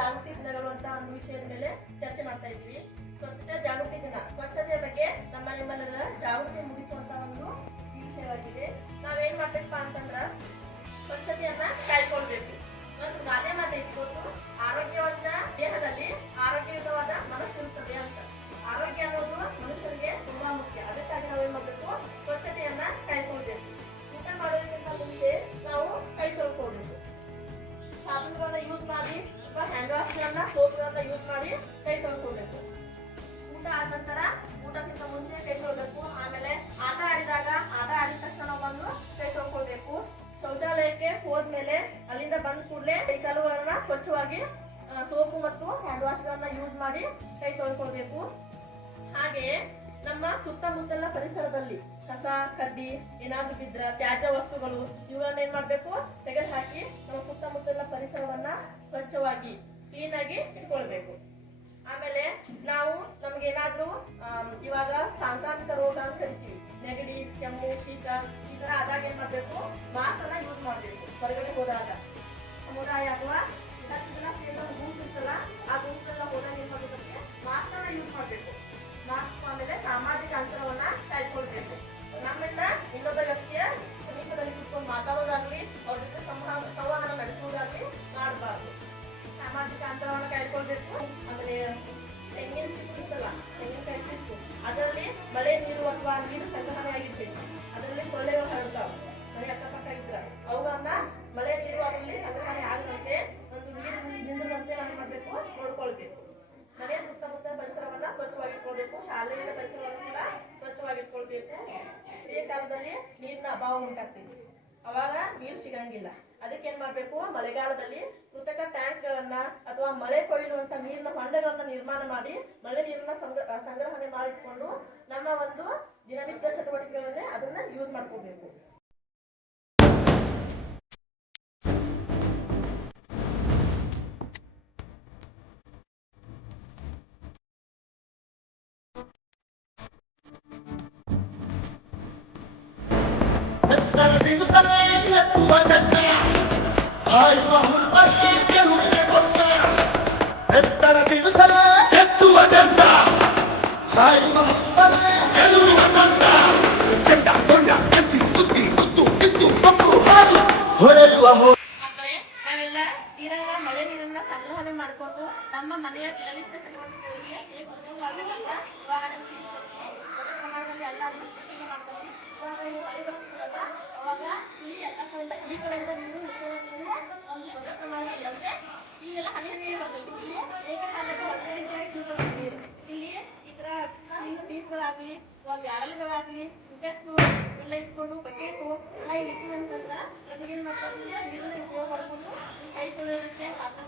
ಜಾಗೃತಿ ದಿನಗಳು ಅಂತ ಒಂದು ವಿಷಯದ ಮೇಲೆ ಚರ್ಚೆ ಮಾಡ್ತಾ ಇದ್ದೀವಿ. ಸ್ವಚ್ಛತೆ ಜಾಗೃತಿ ದಿನ. ಸ್ವಚ್ಛತೆಯ ಬಗ್ಗೆ ನಮ್ಮ ನಿಮ್ಮನ್ನೆಲ್ಲ ಜಾಗೃತಿ ಮೂಡಿಸುವಂತ ಒಂದು ವಿಷಯವಾಗಿದೆ. ನಾವೇನ್ ಮಾಡ್ಬೇಕಪ್ಪ ಅಂತಂದ್ರ ಸ್ವಚ್ಛತೆಯನ್ನ ಕಾಯ್ಕೊಳ್ಬೇಕು ವಾಶ್ಗಳನ್ನ ಯೂಸ್ ಮಾಡಿ ಕೈ ತೊಳ್ಕೊಬೇಕು. ಊಟ ಆದ ನಂತರ ಊಟಕ್ಕಿಂತ ಮುಂಚೆ ಕೈ ತೊಳ್ಬೇಕು. ಆಮೇಲೆ ಆಟ ಆಡಿದಾಗ ಆಟ ಆಡಿದ ತಕ್ಷಣ ಬಂದು ಕೈ ತೊಳ್ಕೊಳ್ಬೇಕು ಶೌಚಾಲಯಕ್ಕೆ ಹೋದ್ಮೇಲೆ ಅಲ್ಲಿಂದ ಬಂದ ಕೂಡಲೇ ಕೈ ಕಾಲುಗಳನ್ನ ಸ್ವಚ್ಛವಾಗಿ ಸೋಪು ಮತ್ತು ಹ್ಯಾಂಡ್ ವಾಶ್ಗಳನ್ನ ಯೂಸ್ ಮಾಡಿ ಕೈ ತೊಳ್ಕೊಳ್ಬೇಕು ಹಾಗೆಯೇ ನಮ್ಮ ಸುತ್ತಮುತ್ತಲ ಪರಿಸರದಲ್ಲಿ ಕಸ, ಕಡ್ಡಿ, ಏನಾದ್ರೂ ಬಿದ್ರ ತ್ಯಾಜ್ಯ ವಸ್ತುಗಳು, ಇವುಗಳನ್ನ ಏನ್ ಮಾಡ್ಬೇಕು? ತೆಗೆದು ಹಾಕಿ ನಮ್ಮ ಸುತ್ತಮುತ್ತಲ ಪರಿಸರವನ್ನ ಸ್ವಚ್ಛವಾಗಿ ಕ್ಲೀನ್ ಆಗಿ ಇಟ್ಕೊಳ್ಬೇಕು. ಆಮೇಲೆ ನಾವು ನಮ್ಗೇನಾದ್ರೂ ಇವಾಗ ಸಾಂಕ್ರಾಮಿಕ ರೋಗ ಅಂತ ಕರಿತೀವಿ. ನೆಗಡಿ, ಕೆಮ್ಮು, ಶೀತ, ಈ ತರ ಆದಾಗ ಏನ್ ಮಾಡ್ಬೇಕು ಮಾಸ್ಕ್ ಅನ್ನ ಯೂಸ್ ಮಾಡ್ಬೇಕು. ಹೊರಗಡೆ ಹೋದಾಗ. ಸಮುದಾಯ ಅಥವಾ ಮಳೆ ನೀರು ಅಥವಾ ನೀರು ಸಂಗ್ರಹಣೆ ಆಗಿರ್ಬೇಕು ಅದರಲ್ಲಿ ಸೊಳ್ಳೆಗಳು ಹರಡ್ತಾವೆ. ಮನೆ ಅಕ್ಕಪಕ್ಕ ಇದ್ರ ಅವುಗಳನ್ನ ಮಳೆ ನೀರು ಅದರಲ್ಲಿ ಸಂಗ್ರಹಣೆ ಆಗದಂತೆ ಒಂದು ನೀರು ನಿಂದ್ರದಂತೆ ನಾವು ಮಾಡ್ಬೇಕು ನೋಡ್ಕೊಳ್ಬೇಕು. ಮನೆ ಸುತ್ತಮುತ್ತ ಪರಿಸರವನ್ನ ಸ್ವಚ್ಛವಾಗಿಟ್ಕೊಳ್ಬೇಕು. ಶಾಲೆಯ ಪರಿಸರವನ್ನು ಕೂಡ ಸ್ವಚ್ಛವಾಗಿಟ್ಕೊಳ್ಬೇಕು. ಬೇಸಿಗೆ ಕಾಲದಲ್ಲಿ ನೀರಿನ ಅಭಾವ ಉಂಟಾಗ್ತೈತಿ. ಅವಾಗ ನೀರು ಸಿಗಂಗಿಲ್ಲ. ಅದಕ್ಕೆ ಏನ್ ಮಾಡ್ಬೇಕು? ಮಳೆಗಾಲದಲ್ಲಿ ಕೃತಕ ಟ್ಯಾಂಕ್ಗಳನ್ನ ಅಥವಾ ಮಳೆ ಕೊಯ್ಲು ನೀರಿನ ಹೊಂಡಗಳನ್ನ ನಿರ್ಮಾಣ ಮಾಡಿ ಮಳೆ ನೀರನ್ನ ಸಂಗ್ರ ಸಂಗ್ರಹಣೆ ಮಾಡಿಟ್ಕೊಂಡು ನಮ್ಮ ಒಂದು ದಿನನಿತ್ಯ ಚಟುವಟಿಕೆಗಳನ್ನೇ ಅದನ್ನ ಯೂಸ್ ಮಾಡ್ಕೋಬೇಕು. ನಮ್ಮ ಮನೆಯ ದಿನನಿತ್ಯ ಚಟುವಟಿಕೆಗಳಿಗೆ ಹೇಗೆ ಉಪಯೋಗ ಮಾಡ್ಬೇಕಂತ ಇವಾಗ ನಮ್ಗೆ ತಿಳಿಸ್ಕೊಡ್ತೀನಿ. ದೊಡ್ಡ ಪ್ರಮಾಣದಲ್ಲಿ ಎಲ್ಲ ರೀತಿಯ ಮಾಡ್ತೀವಿ ಇವಾಗ ಇದು ಮಳೆ ಬರ್ತಿರಲ್ಲ ಅವಾಗ ಇಲ್ಲಿ ಎಲ್ಲ ಕಡೆಯಿಂದ ಈ ಕಡೆಯಿಂದ ನೀರು ಈ ಕಡೆಯಿಂದ ನೀರು ಒಂದು ದೊಡ್ಡ ಪ್ರಮಾಣದಲ್ಲಿ ಅಂದ್ರೆ ಇಲ್ಲೆಲ್ಲ ಹನಿ ಹನಿ ಬರ್ತೈತಿ ಇಲ್ಲಿ ಬ್ಯಾರಲ್ಗಳಾಗ್ಲಿ ಸಿಂಟೆಕ್ಸ್ಗಳು ಎಲ್ಲ ಇಟ್ಕೊಂಡು ಬಕೆಟು ಎಲ್ಲ ಅದಕ್ಕೆ ಏನ್ ಮಾಡ್ತಾರೆ ನೀರನ್ನ ಉಪಯೋಗ ಮಾಡ್ಕೊಂಡು ಕೈ ತೊಳೆಯೋದಕ್ಕೆ ಪಾತ್ರೆ